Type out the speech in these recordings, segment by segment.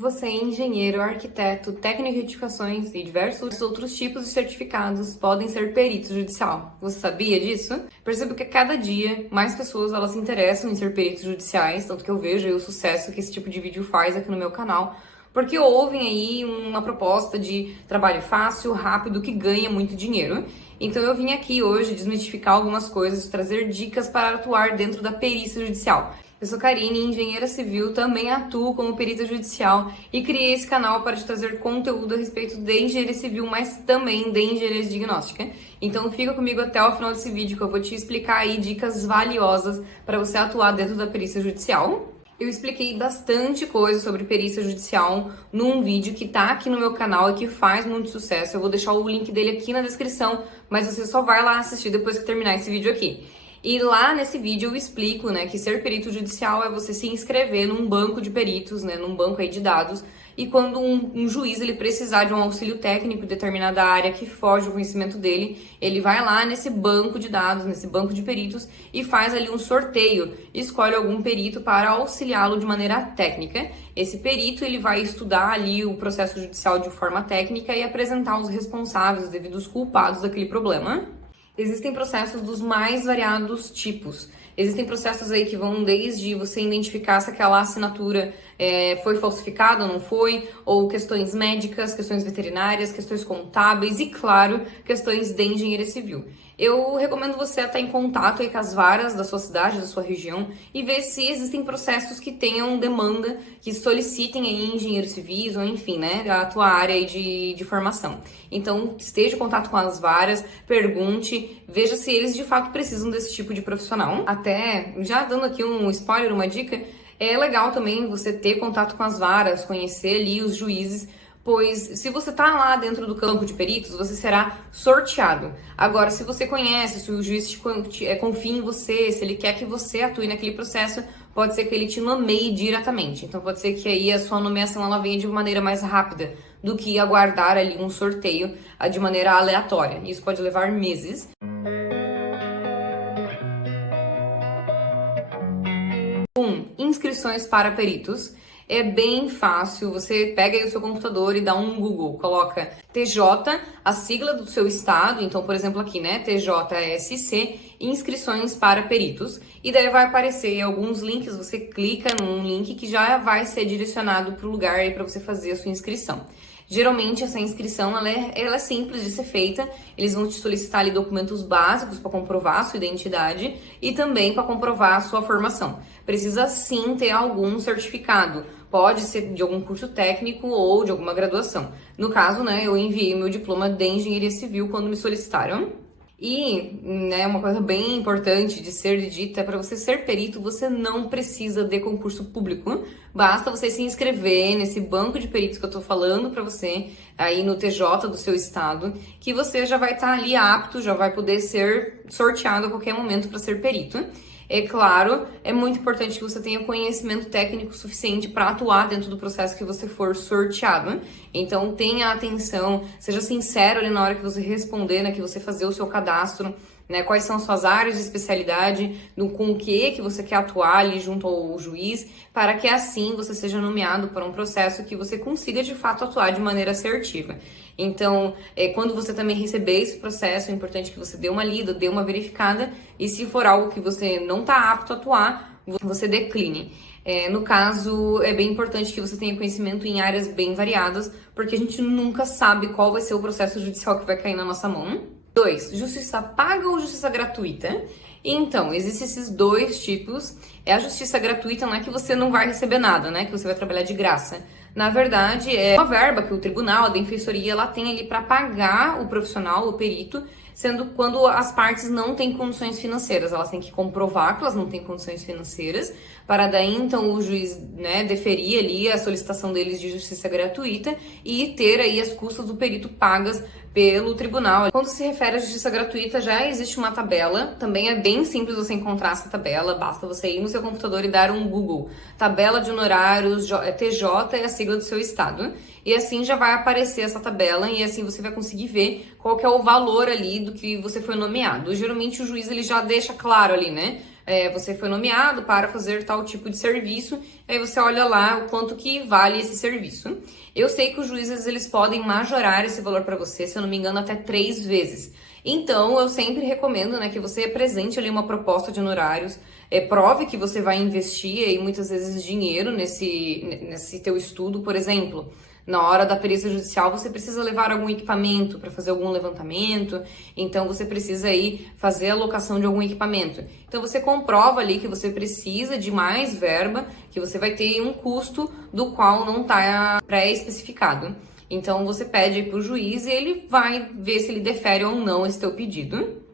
Você é engenheiro, arquiteto, técnico de edificações e diversos outros tipos de certificados podem ser perito judicial. Você sabia disso? Percebo que a cada dia mais pessoas elas se interessam em ser peritos judiciais, tanto que eu vejo aí o sucesso que esse tipo de vídeo faz aqui no meu canal, porque ouvem aí uma proposta de trabalho fácil, rápido, que ganha muito dinheiro. Então eu vim aqui hoje desmistificar algumas coisas, trazer dicas para atuar dentro da perícia judicial. Eu sou Karine, engenheira civil, também atuo como perita judicial e criei esse canal para te trazer conteúdo a respeito de engenharia civil, mas também de engenharia diagnóstica. Então fica comigo até o final desse vídeo que eu vou te explicar aí dicas valiosas para você atuar dentro da perícia judicial. Eu expliquei bastante coisa sobre perícia judicial num vídeo que tá aqui no meu canal e que faz muito sucesso. Eu vou deixar o link dele aqui na descrição, mas você só vai lá assistir depois que terminar esse vídeo aqui. E lá nesse vídeo eu explico, que ser perito judicial é você se inscrever num banco de peritos, num banco aí de dados, e quando um juiz ele precisar de um auxílio técnico em determinada área que foge do conhecimento dele, ele vai lá nesse banco de dados, nesse banco de peritos e faz ali um sorteio, escolhe algum perito para auxiliá-lo de maneira técnica. Esse perito ele vai estudar ali o processo judicial de forma técnica e apresentar os responsáveis, os devidos culpados daquele problema. Existem processos dos mais variados tipos. Existem processos aí que vão desde você identificar se aquela assinatura foi falsificada ou não foi, ou questões médicas, questões veterinárias, questões contábeis e, claro, questões de engenharia civil. Eu recomendo você estar em contato aí com as varas da sua cidade, da sua região, e ver se existem processos que tenham demanda, que solicitem aí engenheiros civis, ou enfim, a tua área aí de formação. Então, esteja em contato com as varas, pergunte, veja se eles de fato precisam desse tipo de profissional. Até, já dando aqui um spoiler, uma dica, é legal também você ter contato com as varas, conhecer ali os juízes, pois se você tá lá dentro do campo de peritos, você será sorteado. Agora, se você conhece, se o juiz confia em você, se ele quer que você atue naquele processo, pode ser que ele te nomeie diretamente. Então, pode ser que aí a sua nomeação ela venha de maneira mais rápida do que aguardar ali um sorteio de maneira aleatória. Isso pode levar meses. Inscrições para peritos. É bem fácil, você pega aí o seu computador e dá um Google, coloca TJ, a sigla do seu estado, então, por exemplo, aqui, TJSC, inscrições para peritos, e daí vai aparecer alguns links, você clica num link que já vai ser direcionado para o lugar aí para você fazer a sua inscrição. Geralmente essa inscrição ela é simples de ser feita, eles vão te solicitar ali documentos básicos para comprovar a sua identidade e também para comprovar a sua formação. Precisa sim ter algum certificado, pode ser de algum curso técnico ou de alguma graduação. No caso, eu enviei meu diploma de engenharia civil quando me solicitaram. E uma coisa bem importante de ser dita é para você ser perito, você não precisa de concurso público. Basta você se inscrever nesse banco de peritos que eu tô falando para você, aí no TJ do seu estado, que você já vai estar ali apto, já vai poder ser sorteado a qualquer momento para ser perito. É claro, é muito importante que você tenha conhecimento técnico suficiente para atuar dentro do processo que você for sorteado. Então, tenha atenção, seja sincero ali na hora que você responder, que você fazer o seu cadastro, quais são suas áreas de especialidade, com o que você quer atuar ali junto ao juiz, para que assim você seja nomeado para um processo que você consiga de fato atuar de maneira assertiva. Então, quando você também receber esse processo, é importante que você dê uma lida, dê uma verificada, e se for algo que você não está apto a atuar, você decline. No caso, é bem importante que você tenha conhecimento em áreas bem variadas, porque a gente nunca sabe qual vai ser o processo judicial que vai cair na nossa mão. 2. Justiça paga ou justiça gratuita? Então, existem esses dois tipos. A justiça gratuita não é que você não vai receber nada, que você vai trabalhar de graça. Na verdade, é uma verba que o tribunal, a defensoria, ela tem ali para pagar o profissional, o perito, sendo quando as partes não têm condições financeiras. Elas têm que comprovar que elas não têm condições financeiras, para daí então o juiz deferir ali a solicitação deles de justiça gratuita e ter aí as custas do perito pagas pelo tribunal. Quando se refere à justiça gratuita, já existe uma tabela, também é bem simples você encontrar essa tabela, basta você ir no seu computador e dar um Google, tabela de honorários, TJ é a sigla do seu estado, e assim já vai aparecer essa tabela e assim você vai conseguir ver qual que é o valor ali do que você foi nomeado. Geralmente o juiz ele já deixa claro ali, você foi nomeado para fazer tal tipo de serviço, aí você olha lá o quanto que vale esse serviço. Eu sei que os juízes eles podem majorar esse valor para você, se eu não me engano, até 3 vezes. Então, eu sempre recomendo, né, que você apresente ali uma proposta de honorários, prove que você vai investir aí muitas vezes dinheiro nesse teu estudo, por exemplo. Na hora da perícia judicial, você precisa levar algum equipamento para fazer algum levantamento, então você precisa aí fazer a alocação de algum equipamento. Então você comprova ali que você precisa de mais verba, que você vai ter um custo do qual não está pré-especificado. Então você pede para o juiz e ele vai ver se ele defere ou não esse teu pedido.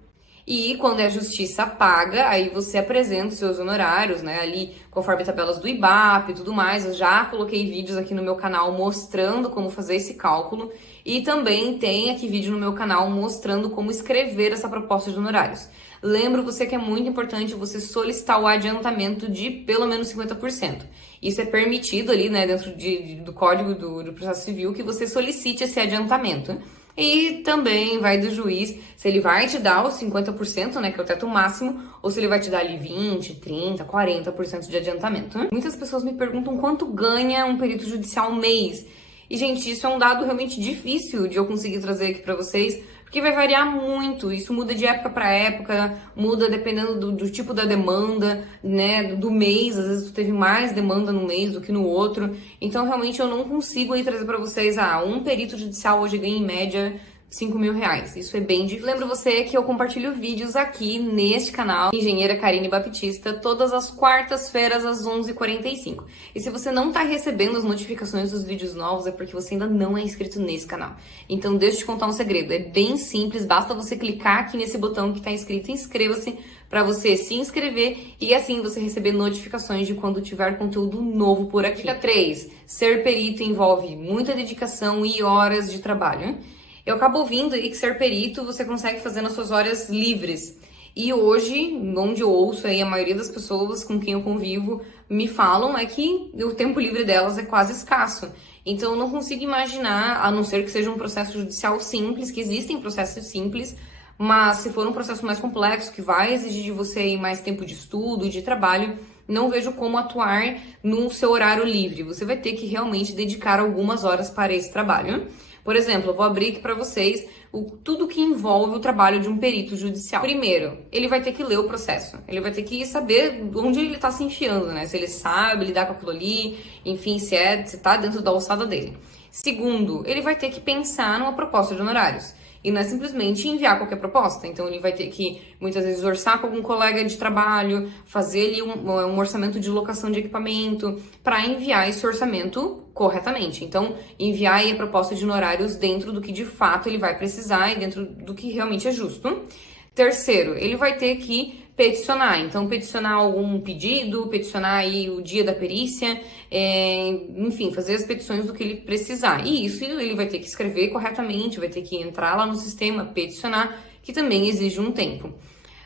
E quando a justiça paga, aí você apresenta os seus honorários, né, ali conforme tabelas do IBAP e tudo mais. Eu já coloquei vídeos aqui no meu canal mostrando como fazer esse cálculo e também tem aqui vídeo no meu canal mostrando como escrever essa proposta de honorários. Lembro você que é muito importante você solicitar o adiantamento de pelo menos 50%. Isso é permitido ali, né, dentro do Código do Processo Civil que você solicite esse adiantamento. E também vai do juiz se ele vai te dar os 50%, né, que é o teto máximo, ou se ele vai te dar ali 20, 30, 40% de adiantamento. Muitas pessoas me perguntam quanto ganha um perito judicial mês. E, gente, isso é um dado realmente difícil de eu conseguir trazer aqui pra vocês, porque vai variar muito, isso muda de época para época, muda dependendo do tipo da demanda, né, do mês, às vezes tu teve mais demanda no mês do que no outro, então realmente eu não consigo aí trazer para vocês, um perito judicial hoje ganha em média 5 mil reais, isso é bem difícil. Lembro você que eu compartilho vídeos aqui neste canal, Engenheira Karine Baptista, todas as quartas-feiras às 11h45. E se você não tá recebendo as notificações dos vídeos novos, é porque você ainda não é inscrito nesse canal. Então deixa eu te contar um segredo, é bem simples, basta você clicar aqui nesse botão que tá escrito inscreva-se, para você se inscrever e assim você receber notificações de quando tiver conteúdo novo por aqui. Dica 3, ser perito envolve muita dedicação e horas de trabalho. Eu acabo ouvindo aí que ser perito você consegue fazer nas suas horas livres. E hoje, onde eu ouço aí a maioria das pessoas com quem eu convivo me falam é que o tempo livre delas é quase escasso. Então eu não consigo imaginar, a não ser que seja um processo judicial simples, que existem processos simples, mas se for um processo mais complexo, que vai exigir de você aí mais tempo de estudo e de trabalho, não vejo como atuar no seu horário livre. Você vai ter que realmente dedicar algumas horas para esse trabalho. Por exemplo, eu vou abrir aqui para vocês tudo que envolve o trabalho de um perito judicial. Primeiro, ele vai ter que ler o processo. Ele vai ter que saber onde ele está se enfiando, né? Se ele sabe lidar com aquilo ali, enfim, se está dentro da alçada dele. Segundo, ele vai ter que pensar numa proposta de honorários. E não é simplesmente enviar qualquer proposta. Então, ele vai ter que, muitas vezes, orçar com algum colega de trabalho, fazer ali um orçamento de locação de equipamento, para enviar esse orçamento corretamente. Então, enviar aí a proposta de honorários dentro do que, de fato, ele vai precisar e dentro do que realmente é justo. Terceiro, ele vai ter que peticionar. Então, peticionar algum pedido, peticionar aí o dia da perícia, enfim, fazer as petições do que ele precisar. E isso ele vai ter que escrever corretamente, vai ter que entrar lá no sistema, peticionar, que também exige um tempo.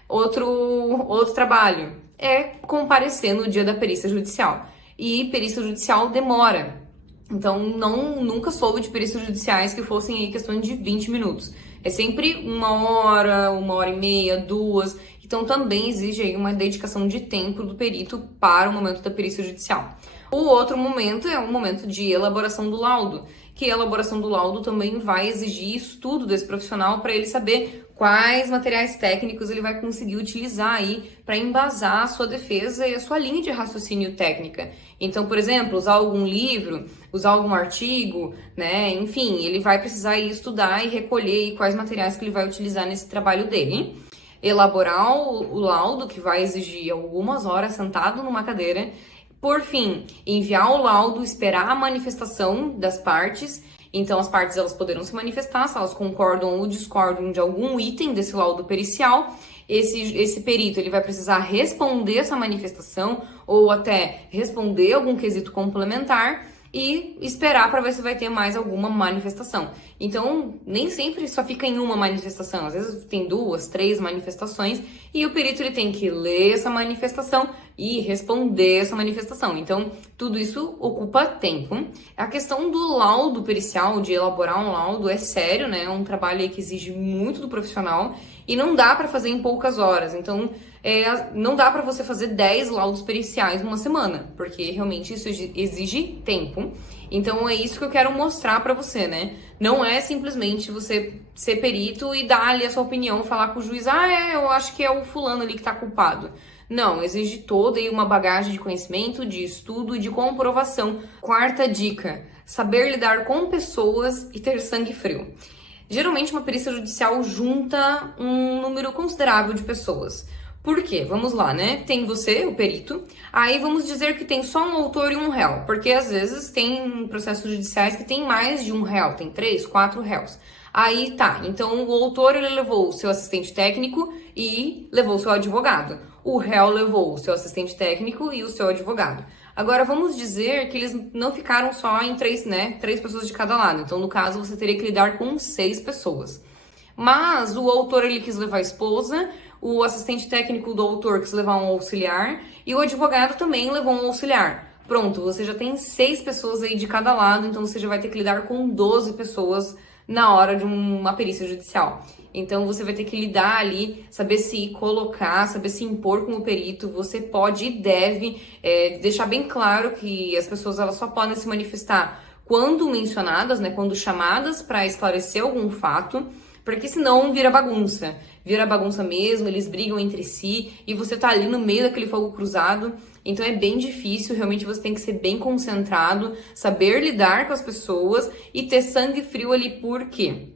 Outro trabalho é comparecer no dia da perícia judicial. E perícia judicial demora. Então, nunca soube de perícias judiciais que fossem aí questões de 20 minutos. É sempre 1h, 1h30, 2. Então, também exige aí uma dedicação de tempo do perito para o momento da perícia judicial. O outro momento é o momento de elaboração do laudo, que a elaboração do laudo também vai exigir estudo desse profissional para ele saber quais materiais técnicos ele vai conseguir utilizar aí para embasar a sua defesa e a sua linha de raciocínio técnica. Então, por exemplo, usar algum livro, usar algum artigo, né? Enfim, ele vai precisar ir estudar e recolher aí quais materiais que ele vai utilizar nesse trabalho dele. Elaborar o laudo, que vai exigir algumas horas sentado numa cadeira. Por fim, enviar o laudo, esperar a manifestação das partes. Então, as partes elas poderão se manifestar se elas concordam ou discordam de algum item desse laudo pericial. Esse perito ele vai precisar responder essa manifestação ou até responder algum quesito complementar e esperar para ver se vai ter mais alguma manifestação. Então, nem sempre só fica em uma manifestação, às vezes tem 2, 3 manifestações e o perito ele tem que ler essa manifestação e responder essa manifestação. Então, tudo isso ocupa tempo. A questão do laudo pericial, de elaborar um laudo, é sério, né? É um trabalho aí que exige muito do profissional e não dá para fazer em poucas horas. Então, não dá para você fazer 10 laudos periciais numa semana, porque realmente isso exige tempo. Então é isso que eu quero mostrar para você, né? Não é simplesmente você ser perito e dar ali a sua opinião, falar com o juiz, eu acho que é o fulano ali que tá culpado. Não, exige toda aí uma bagagem de conhecimento, de estudo e de comprovação. Quarta dica, saber lidar com pessoas e ter sangue frio. Geralmente uma perícia judicial junta um número considerável de pessoas. Por quê? Vamos lá, né? Tem você, o perito, aí vamos dizer que tem só um autor e um réu, porque às vezes tem processos judiciais que tem mais de um réu, tem 3, 4 réus. Aí tá, então o autor ele levou o seu assistente técnico e levou o seu advogado. O réu levou o seu assistente técnico e o seu advogado. Agora vamos dizer que eles não ficaram só em 3, né? 3 pessoas de cada lado. Então, no caso, você teria que lidar com 6 pessoas. Mas o autor ele quis levar a esposa, o assistente técnico do autor quis levar um auxiliar e o advogado também levou um auxiliar. Pronto, você já tem 6 pessoas aí de cada lado, então você já vai ter que lidar com 12 pessoas na hora de uma perícia judicial. Então você vai ter que lidar ali, saber se colocar, saber se impor como perito. Você pode e deve deixar bem claro que as pessoas elas só podem se manifestar quando mencionadas, né, quando chamadas para esclarecer algum fato, porque senão vira bagunça mesmo, eles brigam entre si e você tá ali no meio daquele fogo cruzado. Então é bem difícil, realmente você tem que ser bem concentrado, saber lidar com as pessoas e ter sangue frio ali. Por quê?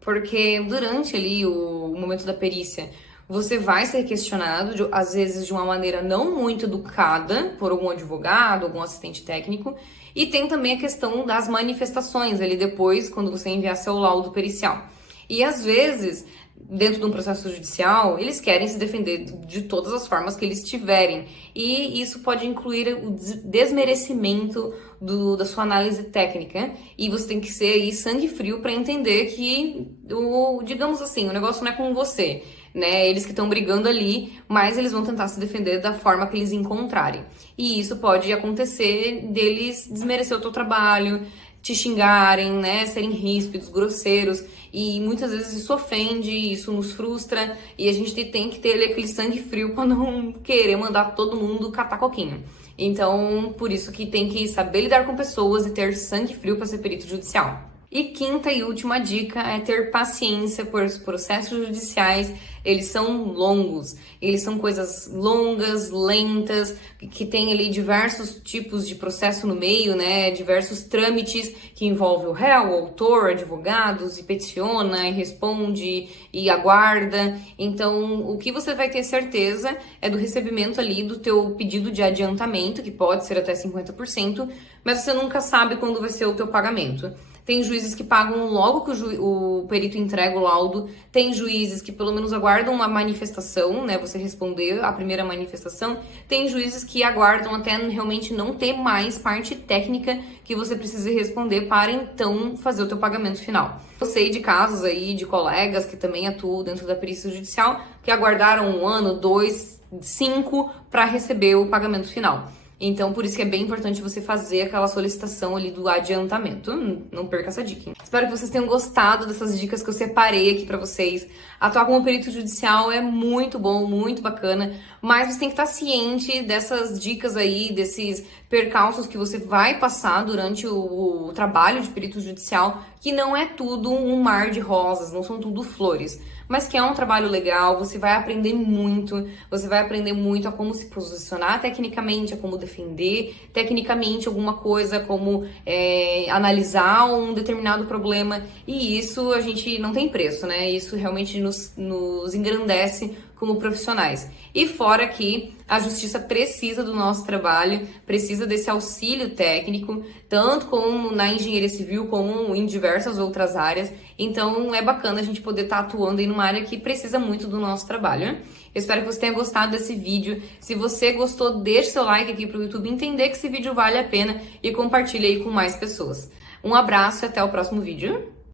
Porque durante ali o momento da perícia, você vai ser questionado, às vezes de uma maneira não muito educada, por algum advogado, algum assistente técnico, e tem também a questão das manifestações ali depois, quando você enviar seu laudo pericial. E às vezes, dentro de um processo judicial, eles querem se defender de todas as formas que eles tiverem. E isso pode incluir o desmerecimento da sua análise técnica. E você tem que ser aí sangue frio para entender que, digamos assim, o negócio não é com você, né? Eles que estão brigando ali, mas eles vão tentar se defender da forma que eles encontrarem. E isso pode acontecer deles desmerecer o teu trabalho, te xingarem, né, serem ríspidos, grosseiros, e muitas vezes isso ofende, isso nos frustra, e a gente tem que ter aquele sangue frio para não querer mandar todo mundo catar coquinho. Então, por isso que tem que saber lidar com pessoas e ter sangue frio para ser perito judicial. E quinta e última dica é ter paciência, por os processos judiciais, eles são longos, eles são coisas longas, lentas, que tem ali diversos tipos de processo no meio, né, diversos trâmites que envolvem o réu, o autor, advogados, e peticiona, e responde, e aguarda. Então, o que você vai ter certeza é do recebimento ali do teu pedido de adiantamento, que pode ser até 50%, mas você nunca sabe quando vai ser o teu pagamento. Tem juízes que pagam logo que o perito entrega o laudo. Tem juízes que pelo menos aguardam uma manifestação, né? Você responder a primeira manifestação. Tem juízes que aguardam até realmente não ter mais parte técnica que você precise responder para então fazer o teu pagamento final. Eu sei de casos aí de colegas que também atuam dentro da perícia judicial que aguardaram 1 ano, 2, 5 para receber o pagamento final. Então, por isso que é bem importante você fazer aquela solicitação ali do adiantamento. Não perca essa dica, hein? Espero que vocês tenham gostado dessas dicas que eu separei aqui pra vocês. Atuar como perito judicial é muito bom, muito bacana, mas você tem que estar ciente dessas dicas aí, desses percalços que você vai passar durante o trabalho de perito judicial, que não é tudo um mar de rosas, não são tudo flores, mas que é um trabalho legal. Você vai aprender muito a como se posicionar tecnicamente, a como defender tecnicamente alguma coisa, como analisar um determinado problema, e isso a gente não tem preço, né? Isso realmente nos engrandece como profissionais. E fora que a justiça precisa do nosso trabalho, precisa desse auxílio técnico, tanto como na engenharia civil, como em diversas outras áreas. Então é bacana a gente poder estar atuando em uma área que precisa muito do nosso trabalho, né? Eu espero que você tenha gostado desse vídeo. Se você gostou, deixe seu like aqui para o YouTube entender que esse vídeo vale a pena e compartilhe aí com mais pessoas. Um abraço e até o próximo vídeo.